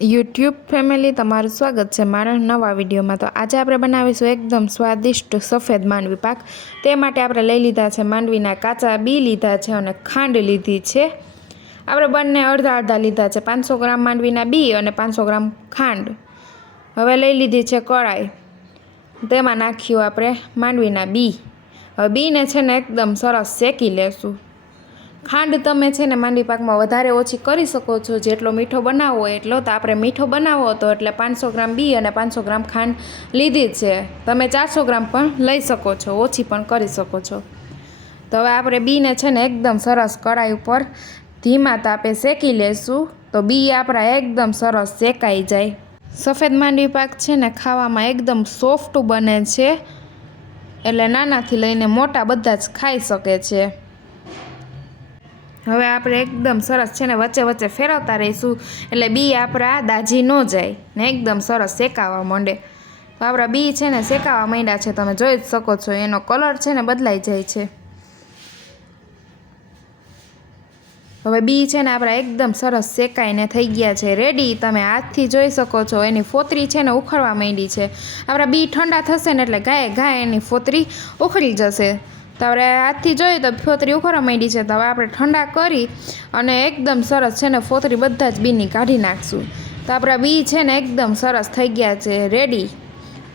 YouTube family તમારું સ્વાગત છે મારા નવા વિડીયોમાં. તો આજે આપણે બનાવીશું એકદમ સ્વાદિષ્ટ સફેદ માંડવી પાક. તે માટે આપણે લઈ લીધા છે માંડવીના કાચા બી લીધા છે અને ખાંડ લીધી છે. આપણે બંને અડધા અડધા લીધા છે, પાંચસો ગ્રામ માંડવીના બી અને પાંચસો ગ્રામ ખાંડ. હવે લઈ લીધી છે કળાઈ તેમાં નાખ્યું આપણે માંડવીના બી. હવે બીને છે ને એકદમ સરસ શેકી લેશું. ખાંડ તમે છે ને માંડવી પાકમાં વધારે ઓછી કરી શકો છો. જેટલો મીઠો બનાવવો એટલો તો આપણે મીઠો બનાવો હતો એટલે પાંચસો ગ્રામ બી અને પાંચસો ગ્રામ ખાંડ લીધી છે. તમે ચારસો ગ્રામ પણ લઈ શકો છો, ઓછી પણ કરી શકો છો. તો હવે આપણે બીને છે ને એકદમ સરસ કઢાઈ ઉપર ધીમા તાપે શેકી લેશું. તો બી આપણા એકદમ સરસ શેકાઈ જાય. સફેદ માંડવી પાક છે ને ખાવામાં એકદમ સોફ્ટ બને છે. એટલે નાનાથી લઈને મોટા બધા જ ખાઈ શકે છે. હવે આપણે એકદમ સરસ છે ને વચ્ચે વચ્ચે ફેરવતા રહીશું. એટલે બી આપણા દાજી ન જાય ને એકદમ સરસ શેકાવા માંડે. તો આપણા બી છે ને શેકાવા માંડ્યા છે. તમે જોઈ જ શકો છો, એનો કલર છે ને બદલાઈ જાય છે. હવે બી છે ને આપણા એકદમ સરસ શેકાઈને થઈ ગયા છે. રેડી, તમે હાથથી જોઈ શકો છો, એની ફોતરી છે ને ઉખડવા માંડી છે. આપણા બી ઠંડા થશે ને એટલે ગાય ગાય એની ફોતરી ઉખડી જશે. તો આપણે હાથથી જોઈએ તો ફોતરી ઉખડવા માંડી છે. તો હવે આપણે ઠંડા કરી અને એકદમ સરસ છે ને ફોતરી બધા જ બીની કાઢી નાખશું. તો આપણા બી છે ને એકદમ સરસ થઈ ગયા છે રેડી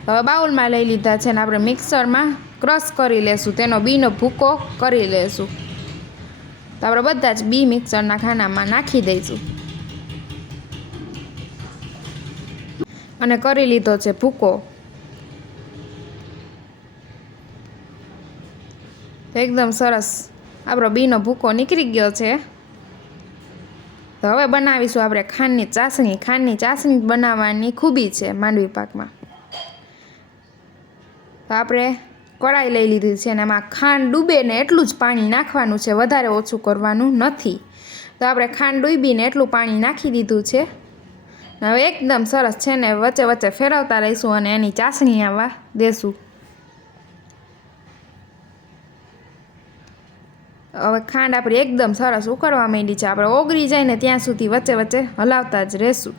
હવે બાઉલમાં લઈ લીધા છે ને આપણે મિક્સરમાં ક્રશ કરી લેશું. તેનો બીનો ભૂકો કરી લેશું. તો આપણે બધા જ બી મિક્સરના ખાનામાં નાખી દઈશું. અને કરી લીધો છે ભૂકો. એકદમ સરસ. આપણો બીનો ભૂકો નીકળી ગયો છે. તો હવે બનાવીશું આપણે ખાંડની ચાસણી. ખાંડની ચાસણી બનાવવાની ખૂબી છે માંડવી પાકમાં. તો આપણે કડાઈ લઈ લીધી છે અને એમાં ખાંડ ડૂબે ને એટલું જ પાણી નાખવાનું છે. વધારે ઓછું કરવાનું નથી. તો આપણે ખાંડ ડૂબીને એટલું પાણી નાખી દીધું છે. હવે એકદમ સરસ છે ને વચ્ચે વચ્ચે ફેરવતા રહીશું અને એની ચાસણી આવવા દેશું. હવે ખાંડ આપણી એકદમ સરસ ઉકળવા માંડી છે. આપણે ઓગળી જાય ને ત્યાં સુધી વચ્ચે વચ્ચે હલાવતા જ રહેશું.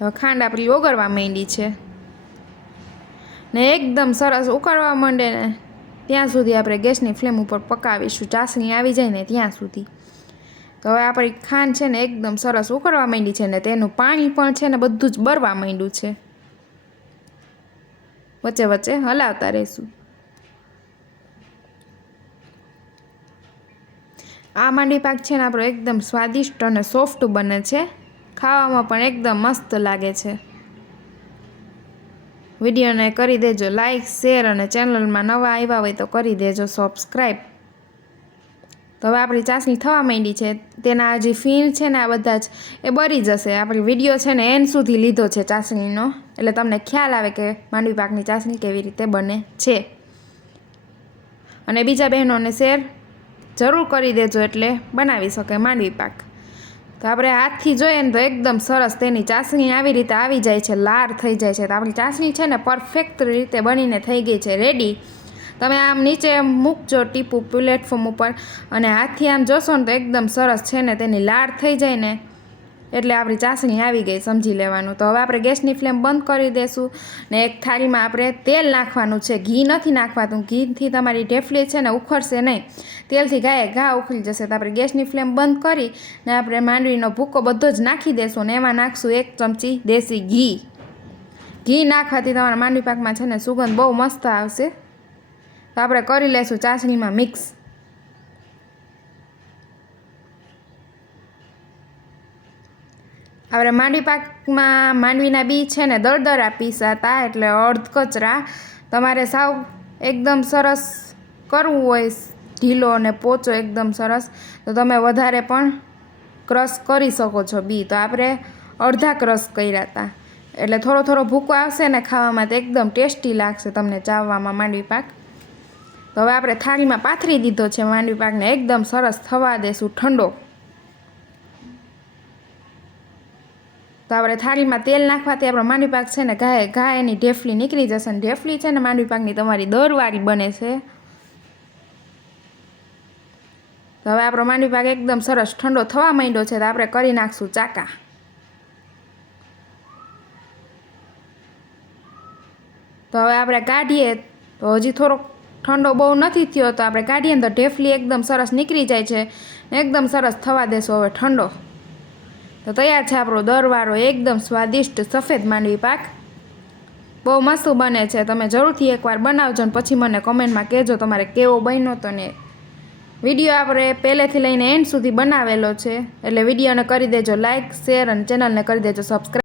હવે ખાંડ આપણી ઓગળવા માંડી છે. ને એકદમ સરસ ઉકળવા માંડે ને ત્યાં સુધી આપણે ગેસની ફ્લેમ ઉપર પકાવીશું. ચાસણી આવી જાય ને ત્યાં સુધી. તો હવે આપણી ખાંડ છે ને એકદમ સરસ ઉકળવા માંડી છે ને તેનું પાણી પણ છે ને બધું જ બરવા માંડ્યું છે. વચ્ચે વચ્ચે હલાવતા રહીશું. આ માંડવી પાક છે ને આપણો એકદમ સ્વાદિષ્ટ અને સોફ્ટ બને છે. ખાવામાં પણ એકદમ મસ્ત લાગે છે. વિડીયોને કરી દેજો લાઇક શેર અને ચેનલમાં નવા આવ્યા હોય તો કરી દેજો સબસ્ક્રાઈબ તો હવે આપણી ચાસણી થવા માંડી છે. તેના હજી ફીણ છે ને આ બધા જ એ બરી જશે. આપણી વીડિયો છે ને એન સુધી લીધો છે ચાસણીનો. એટલે તમને ખ્યાલ આવે કે માંડવી પાકની ચાસણી કેવી રીતે બને છે. અને બીજા બહેનોને શેર જરૂર કરી દેજો એટલે બનાવી શકે માંડવી પાક. તો આપણે હાથથી જોઈએ ને તો એકદમ સરસ તેની ચાસણી આવી રીતે આવી જાય છે, લાર થઈ જાય છે. તો આપણી ચાસણી છે ને પરફેક્ટ રીતે બનીને થઈ ગઈ છે, રેડી. તમે આમ નીચે મૂકજો ટીપું પ્લેટફોર્મ ઉપર અને હાથથી આમ જોશો ને તો એકદમ સરસ છે ને તેની લાર થઈ જાય ને એટલે આપણી ચાસણી આવી ગઈ, સમજી લેવાનું. તો હવે આપણે ગેસની ફ્લેમ બંધ કરી દઈશું ને એક થાળીમાં આપણે તેલ નાખવાનું છે. ઘી નથી નાખવાતું. ઘીથી તમારી ઢેફલી છે ને ઉખડશે નહીં. તેલથી ગાયે ઘા ઉખડી જશે. તો આપણે ગેસની ફ્લેમ બંધ કરી ને આપણે માંડવીનો ભૂકો બધો જ નાખી દેશું ને એમાં નાખશું એક ચમચી દેશી ઘી. ઘી નાખવાથી તમારા માંડવી પાકમાં છે ને સુગંધ બહુ મસ્ત આવશે. તો આપણે કરી લઈશું ચાસણીમાં મિક્સ. આપણે માંડવી પાકમાં માંડવીના બી છે ને દરદરા પીસાતા એટલે અર્ધ કચરા તમારે સાવ એકદમ સરસ કરવું હોય ઢીલો અને પોચો એકદમ સરસ. તો તમે વધારે પણ ક્રશ કરી શકો છો બી. તો આપણે અડધા ક્રશ કર્યા હતા એટલે થોડો થોડો ભૂકો આવશે ને ખાવામાં તો એકદમ ટેસ્ટી લાગશે તમને ચાવવામાં માંડવી પાક. તો હવે આપણે થાળીમાં પાથરી દીધો છે માંડવી પાકને. એકદમ સરસ થવા દેશું ઠંડો. તો આપણે થાળીમાં તેલ નાખવાથી આપણો માંડવી પાક છે ને ઘાએ ઘા એની ઢેફલી નીકળી જશે ને ઢેફલી છે ને માંડવી પાકની તમારી દરવાળી બને છે. તો હવે આપણો માંડવી પાક એકદમ સરસ ઠંડો થવા માંડ્યો છે તો આપણે કરી નાખશું ચાકા. તો હવે આપણે કાઢીએ તો હજી થોડોક ઠંડો બહુ નથી થયો તો આપણે કાઢીએ ને તો ઢેફલી એકદમ સરસ નીકળી જાય છે એકદમ સરસ થવા દેશો હવે ઠંડો. તો તૈયાર છે આપણો દરવાળો એકદમ સ્વાદિષ્ટ સફેદ માંડવી પાક. બહુ મસ્ત બને છે. તમે જરૂરથી એકવાર બનાવજો ને પછી મને કોમેન્ટમાં કહેજો તમારે કેવો બન્યો તો ને. વીડિયો આપણે પહેલેથી લઈને એન્ડ સુધી બનાવેલો છે. એટલે વિડીયોને કરી દેજો લાઇક શેર અને ચેનલને કરી દેજો સબસ્ક્રાઈબ